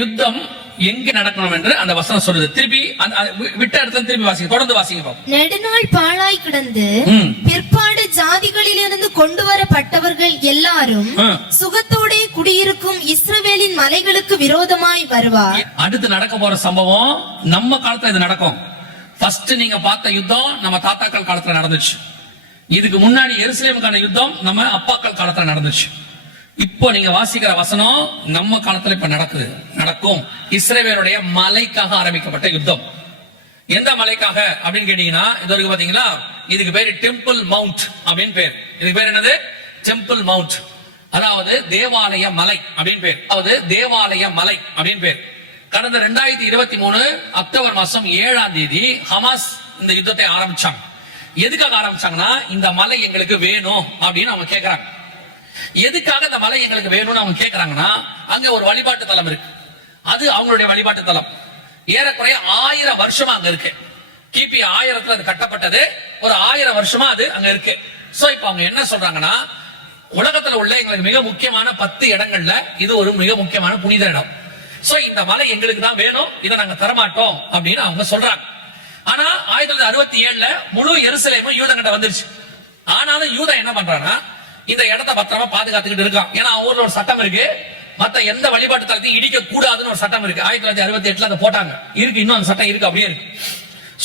யுத்தம் எங்க நடக்கணும் என்று அந்த வசனம் சொல்லுது. திருப்பி விட்ட இடத்துல திருப்பி வாசிங்க, தொடர்ந்து வாசிங்க. நெடுநாள் பாழாய் கிடந்து பிற்பாடு ஜாதிகளிலிருந்து கொண்டு வரப்பட்டவர்கள் எல்லாரும் சுகத்தோட குடியிருக்கும் இஸ்ரவேலின் மலைகளுக்கு விரோதமாய் வருவார். அடுத்து நடக்க போற சம்பவம் நம்ம காலத்துல இது நடக்கும். ஃபர்ஸ்ட் நீங்க பார்த்த யுத்தம் நம்ம தாத்தாக்கள் காலத்துல நடந்துச்சு. இதுக்கு முன்னாடி எருசலேமுக்கான யுத்தம் நம்ம அப்பாக்கள் காலத்துல நடந்துச்சு. இப்போ நீங்க வாசிக்கிற வசனம் நம்ம காலத்துல இப்ப நடக்கும். இஸ்ரவேலுடைய மலைக்காக ஆரம்பிக்கப்பட்ட யுத்தம். எந்த மலைக்காக அப்படின்னு கேட்டீங்கன்னா, இது வரைக்கும் பாத்தீங்களா, இதுக்கு பேரு டெம்பிள் மவுண்ட் அப்படின்னு பேர். இதுக்கு பேர் என்னது? டெம்பிள் மவுண்ட், அதாவது தேவாலய மலை அப்படின்னு பேர். அதாவது தேவாலய மலை அப்படின்னு பேர். கடந்த 2023 அக்டோபர் மாசம் 7ஆம் தேதி ஹமாஸ் இந்த யுத்தத்தை ஆரம்பிச்சாங்க. எதுக்காக ஆரம்பிச்சாங்கன்னா, இந்த மலை எங்களுக்கு வேணும் அப்படின்னு அவங்க கேக்குறாங்க. எதுக்காக இந்த மலை எங்களுக்கு வேணும்னு அவங்க கேக்குறாங்கன்னா, அங்க ஒரு வழிபாட்டு தலம் இருக்கு. அது அவங்களுடைய வழிபாட்டு தலம். ஏறக்குறைய 1000 வருஷமா அங்க இருக்கு. கிபி 1000த்துல அது கட்டப்பட்டது. ஒரு 1000 வருஷமா அது அங்க இருக்கு. சோ இப்ப அவங்க என்ன சொல்றாங்கன்னா, உலகத்துல உள்ள எங்களுக்கு மிக முக்கியமான 10 இடங்கள்ல இது ஒரு மிக முக்கியமான புனித இடம். சோ இந்த மலை எங்களுக்கு தான் வேணும், இதை நாங்க தரமாட்டோம் அப்படின்னு அவங்க சொல்றாங்க. ஆனா 1967ல முழு எருசலேமும் யூதங்கிட்ட வந்துருச்சு. ஆனாலும் யூதன் என்ன பண்றான்னா, இந்த இடத்தை பத்திரமா பாதுகாத்துக்கிட்டு இருக்கான். ஏன்னா ஊர்ல ஒரு சட்டம் இருக்கு, மத்த எந்த வழிபாட்டு தலத்தையும் இடிக்க கூடாதுன்னு ஒரு சட்டம் இருக்கு. 1968ல அதை போட்டாங்க. இருக்கு, இன்னும் அந்த சட்டம் இருக்கு, அப்படியே இருக்கு.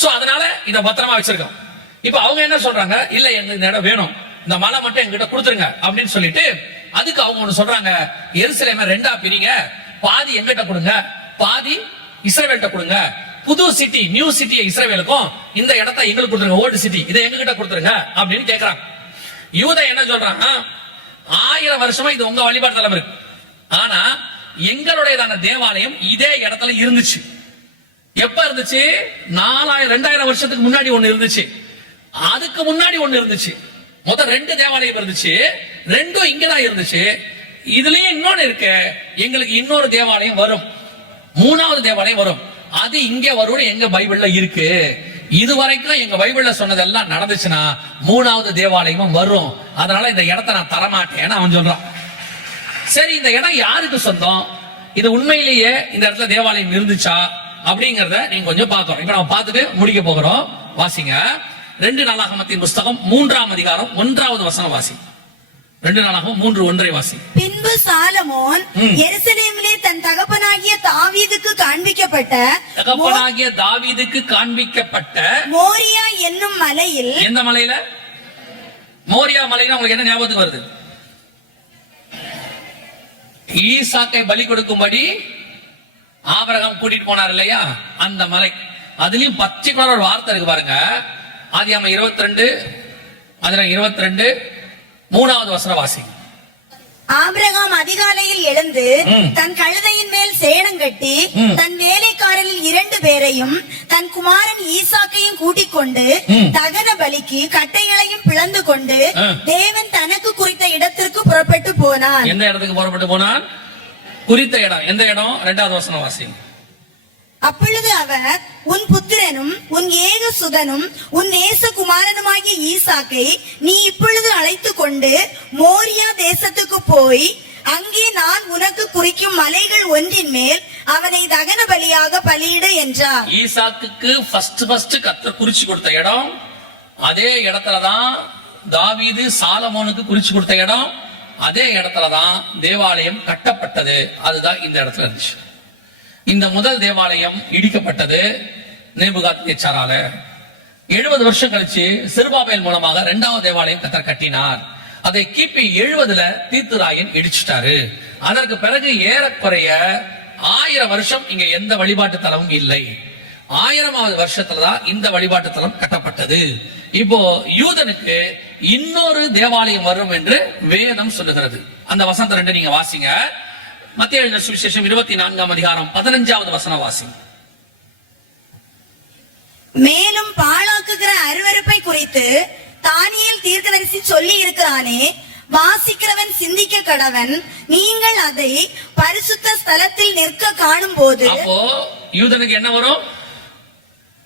சோ அதனால இதை பத்திரமா வச்சிருக்கோம். இப்ப அவங்க என்ன சொல்றாங்க, இல்ல எங்களுக்கு இந்த இடம் வேணும், இந்த மலை மட்டும் எங்கிட்ட கொடுத்துருங்க அப்படின்னு சொல்லிட்டு, அதுக்கு அவங்க ஒண்ணு சொல்றாங்க, எருசலேமை 2ஆ பிரிங்க, பாதி எங்கிட்ட கொடுங்க, பாதி இஸ்ரவேல்கிட்ட கொடுங்க. புது சிட்டி, நியூ சிட்டியை இஸ்ரவேலுக்கும், இந்த இடத்தை எங்களுக்கு கொடுத்துருங்க, ஓல்டு சிட்டி இதை எங்ககிட்ட கொடுத்துருங்க அப்படின்னு கேக்குறாங்க. யூத என்ன சொல்றாங்க, 1000 வருஷமா இது உங்க வழிபாட்டு தலம் இருக்கு, ஆனா எங்களுடையதான தேவாலயம் இதே இடத்துல இருந்துச்சு. எப்ப இருந்துச்சு? 2000 வருஷத்துக்கு முன்னாடி ஒண்ணு இருந்துச்சு, அதுக்கு முன்னாடி ஒண்ணு இருந்துச்சு. மொத்தம் 2 தேவாலயம் இருந்துச்சு, 2ம் இங்கதான் இருந்துச்சு. இதுலயே இன்னொன்னு இருக்கு, எங்களுக்கு இன்னொரு தேவாலயம் வரும், 3வது தேவாலயம் வரும், அது இங்க வரும் எங்க பைபிள்ல இருக்கு. இதுவரைக்கும் எங்க பைபிள்ல சொன்னதெல்லாம் நடந்துச்சுன்னா 3வது தேவாலயமும் வரும், அதனால இந்த இடத்தை நான் தரமாட்டேன்னு அவன் சொல்றான். சரி, இந்த இடம் யாருக்கு சொந்தம்? இது உண்மையிலேயே இந்த இடத்துல தேவாலயம் இருந்துச்சா அப்படிங்கறத நீங்க கொஞ்சம் பாக்கணும். இப்ப நம்ம பார்த்துட்டு முடிக்க போகிறோம். வாசிங்க 2 நாளாகமத்தின் புஸ்தகம் 3ஆம் அதிகாரம் 1வது வசனம் வாசி. 2 நாளாகமம் 3:1 வாசி. பின்பு சாலமோன் எருசலேமிலே தன் தகப்பனாகிய தாவீதுக்கு காண்பிக்கப்பட்ட மோரியா என்னும் மலையில். எந்த மலையில? மோரியா மலையில. உங்களுக்கு என்ன ஞாபகத்துக்கு வருது? ஈசாக்கை பலி கொடுக்கும்படி ஆபிரகாம் கூட்டிட்டு போனார் இல்லையா, அந்த மலை. அதுலயும் பர்டிகுலர் ஒரு வார்த்தை இருக்கு பாருங்க. ஆதியாகமம் 22 3வது வசனம் வாசி. ஆபிரகாம் அதிகாலையில் எழுந்து தன் கழுதையின் மேல் சேணம் கட்டி தன் வேலைக்காரரில் 2 பேரையும் தன் குமாரன் ஈசாக்கையும் கூட்டிக் கொண்டு தகன பலிக்கு கட்டைகளையும் பிளந்து கொண்டு தேவன் தனக்கு குறித்த இடத்திற்கு புறப்பட்டு போனான். எந்த இடத்துக்கு புறப்பட்டு போனான்? குறித்த இடம். எந்த இடம்? 2வது வசனம் வாசி. அப்பொழுது அவர், உன் புத்திரனும் உன் ஏக சுதனும் உன் நேசகுமாரனுமாகிய ஈசாக்கை நீ இப்பொழுது அழைத்து கொண்டு மோரியா தேசத்துக்கு போய் அங்கே நான் உனக்கு குறிக்கும் மலைகள் ஒன்றின் மேல் அவனை தகன பலியாக பலியிடு என்றார். ஈசாக்குக்கு ஃபர்ஸ்ட் கர்த்தர் குறிச்சு கொடுத்த இடம், அதே இடத்துலதான் தாவீது சாலமோனுக்கு குறிச்சு கொடுத்த இடம், அதே இடத்துலதான் தேவாலயம் கட்டப்பட்டது. அதுதான் இந்த இடத்துல இருந்துச்சு. இந்த முதல் தேவாலயம் இடிக்கப்பட்டது நேபுகாத்நேச்சாரால. 70 வருஷம் கழிச்சு செருபாபேல் மூலமாக 2வது தேவாலயம் கர்த்தர் கட்டினார். அதை கிபி 70ல தீத்துராயன் இடிச்சிட்டாரு. அதற்கு பிறகு ஏறக்குறைய 1000 வருஷம் இங்க எந்த வழிபாட்டு தலமும் இல்லை. 1000வது வருஷத்துலதான் இந்த வழிபாட்டு தலம் கட்டப்பட்டது. இப்போ யூதனுக்கு இன்னொரு தேவாலயம் வரும் என்று வேதம் சொல்லுகிறது. அந்த வசனத்தை 2 நீங்க வாசிங்க. மத்தேயு எழுதின சுவிசேஷம் 24ஆம் அதிகாரம் 15வது வசனம் வாசி. மேலும் பாழாக்குகிற அருவருப்பை குறித்து தானியேல் தீர்க்கதரிசி சொல்லி இருக்கிறானே, வாசிக்கிறவன் சிந்திக்க கடவன், நீங்கள் அதை பரிசுத்த ஸ்தலத்தில் நிற்க காணும் போது. அப்போ யூதனுக்கு என்ன வரும்?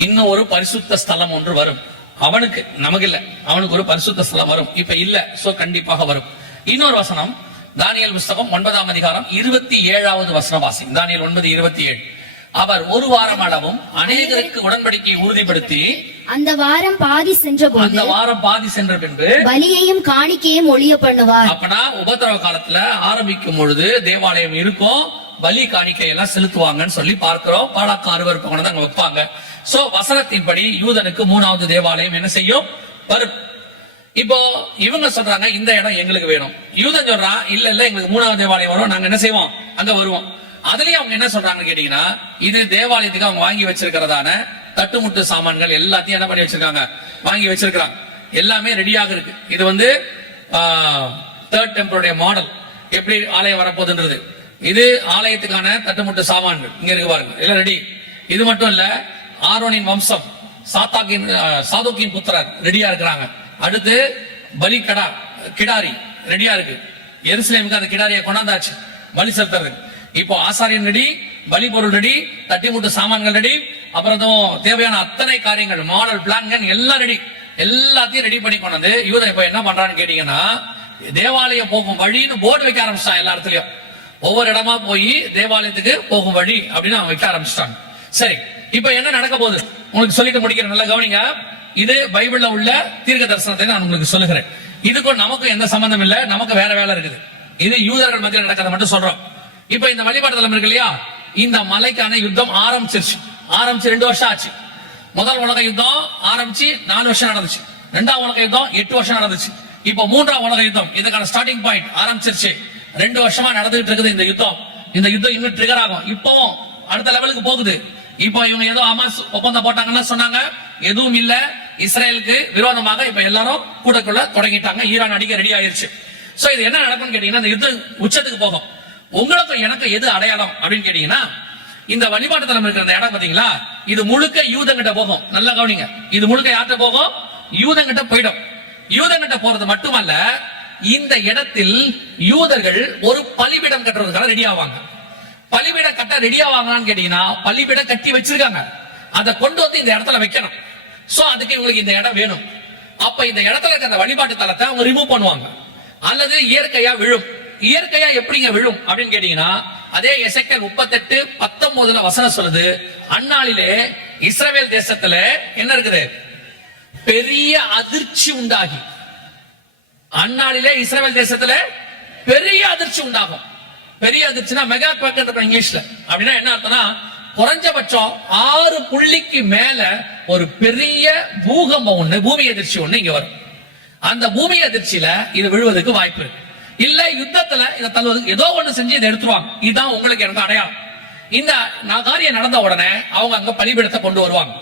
இன்னும் ஒரு பரிசுத்த ஸ்தலம் ஒன்று வரும். அவனுக்கு, நமக்கு இல்ல, அவனுக்கு ஒரு பரிசுத்த ஸ்தலம் வரும். இப்ப இல்ல, சோ கண்டிப்பாக வரும். இன்னொரு வசனம் தானியேல் புஸ்தகம் 9ஆம் அதிகாரம் 27வது வசனம் வாசி. தானியேல் 9:27. அவர் ஒரு வாரம் அளவும் அநேகருக்கு உடன்படிக்கையை உறுதிப்படுத்தி அந்த வாரம் பாதி சென்ற பின்பு பலியையும் காணிக்கையும் ஒழிய பண்ணுவார். அப்பனா உபத்திரவ காலத்துல ஆரம்பிக்கும் பொழுது தேவாலயம் இருக்கும், பலி காணிக்கை எல்லாம் செலுத்துவாங்கன்னு சொல்லி பார்க்கிறோம். பாலாக்கு அருவருப்பு கொண்டு அங்க வைப்பாங்க. சோ வசனத்தின்படி யூதனுக்கு 3வது தேவாலயம் என்ன செய்யும்? வரும். இப்போ இவங்க சொல்றாங்க இந்த இடம் எங்களுக்கு வேணும். யூதன் சொல்றான் இல்ல எங்களுக்கு 3வது தேவாலயம் வரும், நாங்க என்ன செய்வோம்? அங்க வருவோம். அதுலயும் அவங்க என்ன சொல்றாங்க கேட்டீங்கன்னா, இது தேவாலயத்துக்கு அவங்க வாங்கி வச்சிருக்கிறதான தட்டுமுட்டு சாமான்கள் எல்லாத்தையும் என்ன பண்ணி வச்சிருக்காங்க? வாங்கி வச்சிருக்காங்க. எல்லாமே ரெடியாக இருக்கு. இது வந்து தேர்ட் டெம்பிளுடைய மாடல், எப்படி ஆலயம் வரப்போகுதுன்றது. இது ஆலயத்துக்கான தட்டுமுட்டு சாமான்கள் இங்க இருக்கு பாருங்க, எல்லாம் ரெடி. இது மட்டும் இல்ல, ஆரோனின் வம்சம் சாதோக்கின் புத்திரர் ரெடியா இருக்கிறாங்க. அடுத்து பலி கிடாரி ரெடியா இருக்கு. எருசலேமுக்கு அந்த கிடாரியை கொண்டாந்தாச்சு பலி செலுத்துறதுக்கு. இப்போ ஆசாரியன் ரெடி, பலி பொருள் ரெடி, தட்டிமுட்டு சாமான்கள் ரெடி, அப்புறம் தேவையான அத்தனை காரியங்கள் மாடல் பிளான் எல்லாம் ரெடி. எல்லாத்தையும் ரெடி பண்ணி கொண்டாந்து யூதன் இப்ப என்ன பண்றான்னு கேட்டீங்கன்னா, தேவாலயம் போகும் வழின்னு போர்டு வைக்க ஆரம்பிச்சிட்டான். எல்லா இடத்துலயும் ஒவ்வொரு இடமா போய் தேவாலயத்துக்கு போகும் வழி அப்படின்னு அவங்க வைக்க ஆரம்பிச்சிட்டாங்க. சரி, இப்ப என்ன நடக்க போகுது உங்களுக்கு சொல்லிட்டு முடிக்கிறேன், நல்லா கவனிங்க. இது பைபிள்ல உள்ள தீர்க்க தரிசனத்தை நான் உங்களுக்கு சொல்லுகிறேன். இதுக்கும் நமக்கும் எந்த சம்பந்தம் இல்ல, நமக்கு வேற வேலை இருக்குது. இது யூதர்கள் மத்தியில் நடக்கிறத மட்டும் சொல்றோம். இப்ப இந்த வழிபாட்டு தலம் இருக்கு இல்லையா, இந்த மலைக்கான யுத்தம் ஆரம்பிச்சு 2 வருஷம் ஆச்சு. முதல் உலக யுத்தம் ஆரம்பிச்சு 4 வருஷம் நடந்துச்சு. 2ஆம் உலக யுத்தம் 8 வருஷம் நடந்துச்சு. இப்ப 3ஆம் உலக யுத்தம் இதுக்கான ஸ்டார்டிங் பாயிண்ட் ஆரம்பிச்சிருச்சு. 2 வருஷமா நடந்துகிட்டு இருக்குது இந்த யுத்தம். இந்த யுத்தம் இன்னும் ட்ரிகர் ஆகும். இப்பவும் அடுத்த லெவலுக்கு போகுது. இப்போ இவங்க ஏதோ ஹமாஸ் ஒப்பந்தம் போட்டாங்கன்னா சொன்னாங்க, எதுவும் இல்ல. இஸ்ரேலுக்கு விரோதமாக இப்ப எல்லாரும் கூடக்குள்ள தொடங்கிட்டாங்க. ஈரான் அடிக்க ரெடி ஆயிருச்சு. சோ இது என்ன நடக்கும்னு கேட்டீங்கன்னா, இந்த யுத்தம் உச்சத்துக்கு போகும். உங்களுக்கும் எனக்கு எது அடையாளம் அப்படின்னு கேட்டீங்கன்னா, இந்த வழிபாட்டு தலம் இருக்கிற இந்த இடம் பாத்தீங்களா, இது முழுக்க யூதங்கிட்ட போகும். நல்லா கவனிங்க, இது முழுக்க யார்கிட்ட போகும்? யூதங்கிட்ட போயிடும். யூதங்கிட்ட போறது மட்டுமல்ல, இந்த இடத்தில் யூதர்கள் ஒரு பலிபீடம் கட்டுறதுக்காக ரெடி ஆவாங்க. பலிபீடம் கட்ட ரெடி ஆவாங்கன்னு கேட்டீங்கன்னா, பலிபீடம் கட்டி வச்சிருக்காங்க, அதை கொண்டு வந்து இந்த இடத்துல வைக்கணும். சோ அதுக்கு இவங்களுக்கு இந்த இடம் வேணும். அப்ப இந்த இடத்துல இருக்க அந்த வழிபாட்டு தலத்தை அவங்க ரிமூவ் பண்ணுவாங்க, அல்லது இயற்கையா விழும். இயற்கையா எப்படிங்க விழும் அப்படின்னு கேட்டீங்கன்னா, அதே எசேக்கியேல் 38:19 வசனம் சொல்லுது, அந்நாளிலே இஸ்ரவேல் தேசத்துல என்ன இருக்குது? பெரிய அதிர்ச்சி உண்டாகி. அந்நாளிலே இஸ்ரவேல் தேசத்துல பெரிய அதிர்ச்சி உண்டாகும். பெரிய அதிர்ச்சினா மெகா குவேக் இங்கிலீஷ்ல. அப்படின்னா என்ன அர்த்தம்னா, குறைஞ்சபட்சம் 6 புள்ளிக்கு மேல ஒரு பெரிய பூகம்பம் ஒண்ணு, பூமி அதிர்ச்சி ஒண்ணு இங்க வரும். அந்த பூமி அதிர்ச்சியில இது விழுவதற்கு வாய்ப்பு இருக்கு. இல்ல யுத்தத்துல இதை தள்ளுவதற்கு ஏதோ ஒண்ணு செஞ்சு இதை எடுத்துருவாங்க. இதுதான் உங்களுக்கு எனக்கு அடையாளம். இந்த காரியம் நடந்த உடனே அவங்க அங்க பலிபீடத்தை கொண்டு வருவாங்க,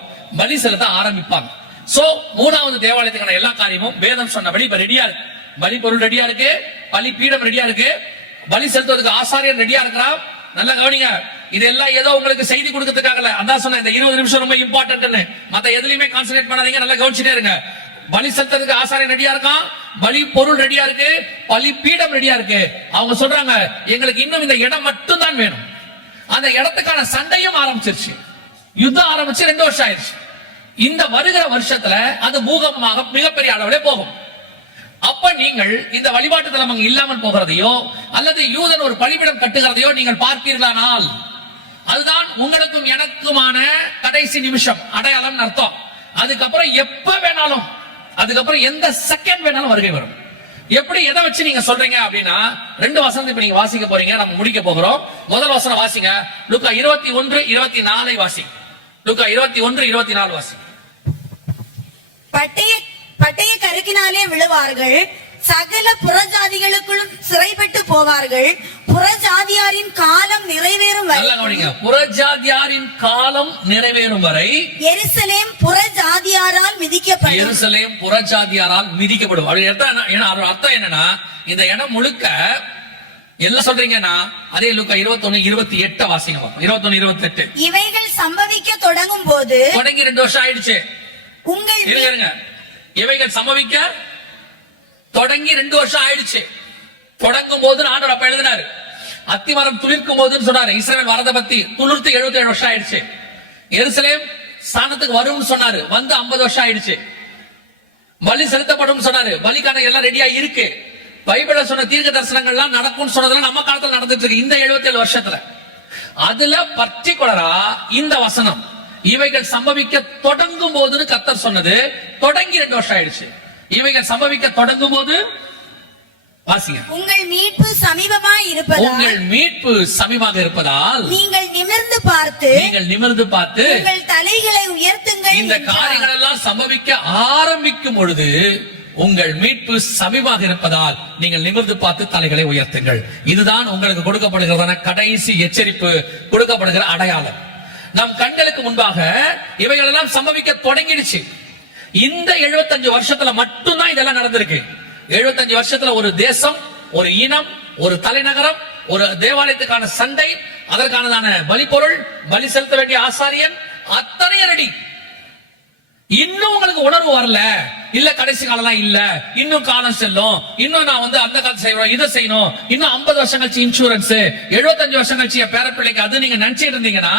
பலி செலுத்த ஆரம்பிப்பாங்க. சோ 3வது தேவாலயத்துக்கான எல்லா காரியமும் வேதம் சொன்னபடி இப்ப ரெடியா இருக்கு. பலி பொருள் ரெடியா இருக்கு, பலி பீடம் ரெடியா இருக்கு, பலி செலுத்துவதற்கு ஆசாரியன் ரெடியா இருக்கிறான். நல்லா கவனிங்க, இதெல்லாம் ஏதோ உங்களுக்கு செய்தி கொடுக்கறதுக்காக அதான் சொன்ன, இந்த 20 நிமிஷம் ரொம்ப இம்பார்ட்டன்ட்னு. மத்த எதுலயுமே கான்சென்ட்ரேட் பண்ணாதீங்க, நல்லா கவனிச்சுட்டே இருங்க. பலி செலுத்துறதுக்கு ஆசாரியன் ரெடியா இருக்கான், பலி பொருள் ரெடியா இருக்கு, பலி பீடம் ரெடியா இருக்கு. அவங்க சொல்றாங்க, எங்களுக்கு இன்னும் இந்த இடம் மட்டும் தான் வேணும். அந்த இடத்துக்கான சண்டையும் ஆரம்பிச்சிருச்சு. யுத்தம் ஆரம்பிச்சு 2 வருஷம் ஆயிடுச்சு. இந்த வருகிற வருஷத்துல அது பூகம்பமாக மிகப்பெரிய அளவிலே போகும். அப்ப நீங்கள் இந்த வழிபாட்டு தலம் அங்க இல்லாமல் போகிறதையோ அல்லது யூதன் ஒரு பலிபீடம் கட்டுகிறதையோ நீங்கள் பார்ப்பீர்களானால், அதுதான் உங்களுக்கும் எனக்குமான கடைசி நிமிஷம் அடையாளம் அர்த்தம். அதுக்கப்புறம் எப்ப வேணாலும், அதுக்கப்புறம் எந்த செகண்ட் வேணாலும் வருகை வரும். எப்படி எதை வச்சு நீங்க சொல்றீங்க அப்படின்னா, 2 வசனத்தை இப்ப நீங்க வாசிக்க போறீங்க, நம்ம முடிக்க போகிறோம். முதல் வசனம் வாசிங்க, லூக்கா 21:24 வாசிங்க. லூக்கா 21:24 வாசிங்க. பட்டய கருக்கினாலே விழுவார்கள், சகல புறஜாதிகளுக்குள்ளும் சிறைப்பட்டு போவார்கள். புறஜாதியாரின் காலம் நிறைவேறும் வரை, புறஜாதியாரின் காலம் நிறைவேறும் வரை எருசலேம் புறஜாதியாரால் மிதிக்கப்படும். எருசலேம் புறஜாதியாரால் மிதிக்கப்படும். அர்த்தம் என்னன்னா, இந்த இடம் முழுக்க எல்லாம் சொல்றீங்கன்னா, அதே லூக்கா 21:28 வாசிங்க. 21:28. இவைகள் சம்பவிக்க தொடங்கும் போது, தொடங்கி 2 வருஷம் ஆயிடுச்சு. இவைகள் சம்பவிக்க தொடங்கி 2 வருஷம் ஆயிடுச்சு. தொடங்கும் போது ஆண்டவர் அப்ப எழுதினாரு, அத்திமரம் துளிர்க்கும் போதுன்னு சொன்னாரு. இஸ்ரவேல் வரத பத்தி துளிர்த்து 77 வருஷம் ஆயிடுச்சு. எருசலேம் ஸ்தானத்துக்கு வரும்னு சொன்னாரு, வந்து 50 வருஷம் ஆயிடுச்சு. பலி செலுத்தப்படும் சொன்னாரு, பலிக்கான எல்லாம் ரெடியா இருக்கு. பைபிள்ல சொன்ன தீர்க்க தரிசனங்கள்லாம் நடக்கும்னு சொன்னதெல்லாம் நம்ம காலத்துல நடந்துட்டு இருக்கு இந்த 77 வருஷத்துல. அதுல பர்டிகுலரா இந்த வசனம் இவைகள் சம்பவிக்க தொடங்கும் போதுன்னு கர்த்தர் சொன்னது தொடங்கி 2 வருஷம் ஆயிடுச்சு. இவைகள் சம்பவிக்க தொடங்கும் போது வாசிங்க. உங்கள் மீட்பு சமீபமாய் இருப்பதால் உங்கள் மீட்பு சமீபமாக இருப்பதால் நீங்கள் நிமிர்ந்து பார்த்து உங்கள் தலைகளை உயர்த்துங்கள். இந்த என்றார். காரியங்கள் எல்லாம் சம்பவிக்க ஆரம்பிக்கும் பொழுது உங்கள் மீட்பு சமீபமாக இருப்பதால் நீங்கள் நிமிர்ந்து பார்த்து தலைகளை உயர்த்துங்கள். இதுதான் உங்களுக்கு கொடுக்கப்படுகிறதான கடைசி எச்சரிப்பு, கொடுக்கப்படுகிற அடையாளம். நம் கண்களுக்கு முன்பாக இவைகள் எல்லாம் சம்பவிக்க தொடங்கிடுச்சு. இந்த 75 வருஷத்துல மட்டும்தான் இதெல்லாம் நடந்திருக்கு. 75 வருஷத்துல ஒரு தேசம், ஒரு இனம், ஒரு தலைநகரம், ஒரு தேவாலயத்துக்கான சண்டை, அதற்கானதான பலிபொருள், பலி செலுத்த வேண்டிய ஆசாரியன், அத்தனை ரெடி. இன்னும் உங்களுக்கு உணர்வு வரல, இல்ல கடைசி காலம் இல்ல, இன்னும் காலம் செல்லும், இன்னும் நான் அந்த காலத்து செய்யணும், இதை செய்யணும், இன்னும் 50 வருஷம் கழிச்சு இன்சூரன்ஸ், 75 வருஷம் கழிச்சு என் பேரப்பிள்ளைக்கு அது நீங்க நினைச்சிட்டு இருந்தீங்கன்னா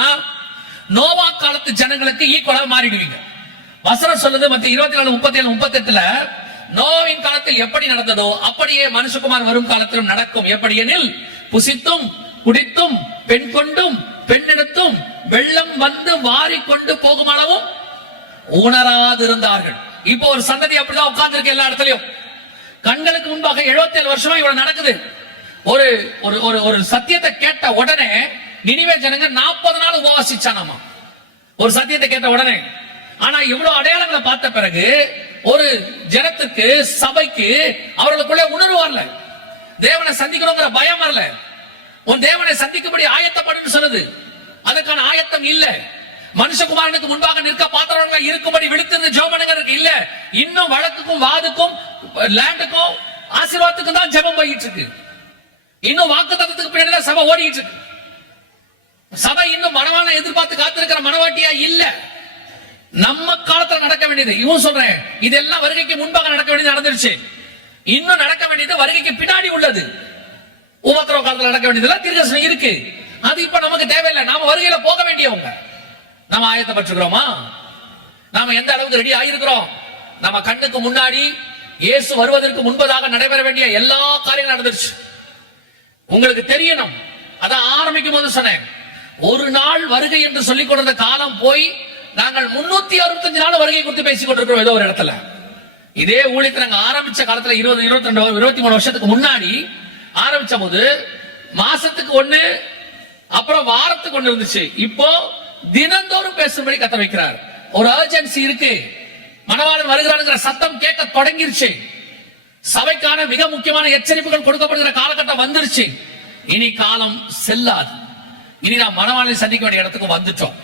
நோவா காலத்து ஜனங்களுக்கு ஈக்குவலா மாறிடுவீங்க. வசனம் சொல்லுது மத்திய 24, 37, 38ல நோவின் காலத்தில் எப்படி நடந்ததோ அப்படியே மனுஷகுமார் வரும் காலத்திலும் நடக்கும். எப்படி எனில் புசித்தும் குடித்தும் பெண் கொண்டும் பெண்ணெடுத்தும் வெள்ளம் வந்து வாரிக்கொண்டு போகும் அளவும் உணராதிருந்தார்கள். இப்போ ஒரு சந்ததி அப்படிதான் உட்கார்ந்து எல்லா இடத்துலயும். கண்களுக்கு முன்பாக 77 வருஷமா இவ்வளவு நடக்குது. ஒரு ஒரு ஒரு சத்தியத்தை கேட்ட உடனே நினிவே ஜனங்க 40 நாள் உபவாசிச்சானாமா, ஒரு சத்தியத்தை கேட்ட உடனே. ஆனா இவ்வளவு அடையாளங்களை பார்த்த பிறகு ஒரு ஜனத்துக்கு, சபைக்கு அவர்களுக்குள்ளே உணர்வு வரல, தேவனை சந்திக்கணுங்கிற பயம் வரல. உன் தேவனை சந்திக்கும்படி ஆயத்தப்படும் சொல்லுது, அதுக்கான ஆயத்தம் இல்ல. மனுஷகுமாரனுக்கு முன்பாக நிற்க பாத்திரங்கள் இருக்கும்படி விடுத்திருந்து ஜெபம் இல்ல. இன்னும் வழக்குக்கும் வாதுக்கும் லேண்டுக்கும் ஆசீர்வாதத்துக்கும் தான் ஜெபம் போயிட்டு இருக்கு. இன்னும் வாக்குத்தத்தத்துக்கு பின்னாடி சபை ஓடிட்டு இருக்கு. சபை இன்னும் மனவாளனை எதிர்பார்த்து காத்திருக்கிற மனவாட்டியா இல்ல. நம்ம காலத்துல நடக்க வேண்டியது இவன் சொல்றேன், இதெல்லாம் வருகைக்கு முன்பாக நடக்க வேண்டியது நடந்துருச்சு. இன்னும் நடக்க வேண்டியது வருகைக்கு பின்னாடி உள்ளது. உபத்திரவ காலத்துல நடக்க வேண்டியதுல தீர்க்கதரிசனம் இருக்கு. அது இப்ப நமக்கு தேவையில்லை. நாம வருகையில போக வேண்டியவங்க. நாம ஆயத்தப்பட்டிருக்கிறோமா? நாம எந்த அளவுக்கு ரெடி ஆயிருக்கிறோம்? நம்ம கண்ணுக்கு முன்னாடி இயேசு வருவதற்கு முன்பதாக நடைபெற வேண்டிய எல்லா காரியங்களும் நடந்துருச்சு. உங்களுக்கு தெரியணும். அதான் ஆரம்பிக்கும் போது சொன்னேன், ஒரு நாள் வருகை என்று சொல்லிக் கொண்டிருந்த காலம் போய் நாங்கள் 365 நாள் வருகை குறித்து பேசிக் கொண்டிருக்கிறோம் ஏதோ ஒரு இடத்துல. இதே ஊழியத்தை நாங்க ஆரம்பிச்ச காலத்துல 20, 22, 23 வருஷத்துக்கு முன்னாடி ஆரம்பிச்ச போது மாசத்துக்கு 1, அப்புறம் வாரத்துக்கு 1 இருந்துச்சு. இப்போ தினந்தோறும் பேசும்படி கத்த வைக்கிறார். ஒரு அர்ஜென்சி இருக்கு. மணவாளன் வருகிறார் சத்தம் கேட்க தொடங்கிருச்சு. சபைக்கான மிக முக்கியமான எச்சரிப்புகள் கொடுக்கப்படுகிற காலகட்டம் வந்துருச்சு. இனி காலம் செல்லாது. இனி நாம் மணவாளனை சந்திக்க வேண்டிய இடத்துக்கு வந்துட்டோம்.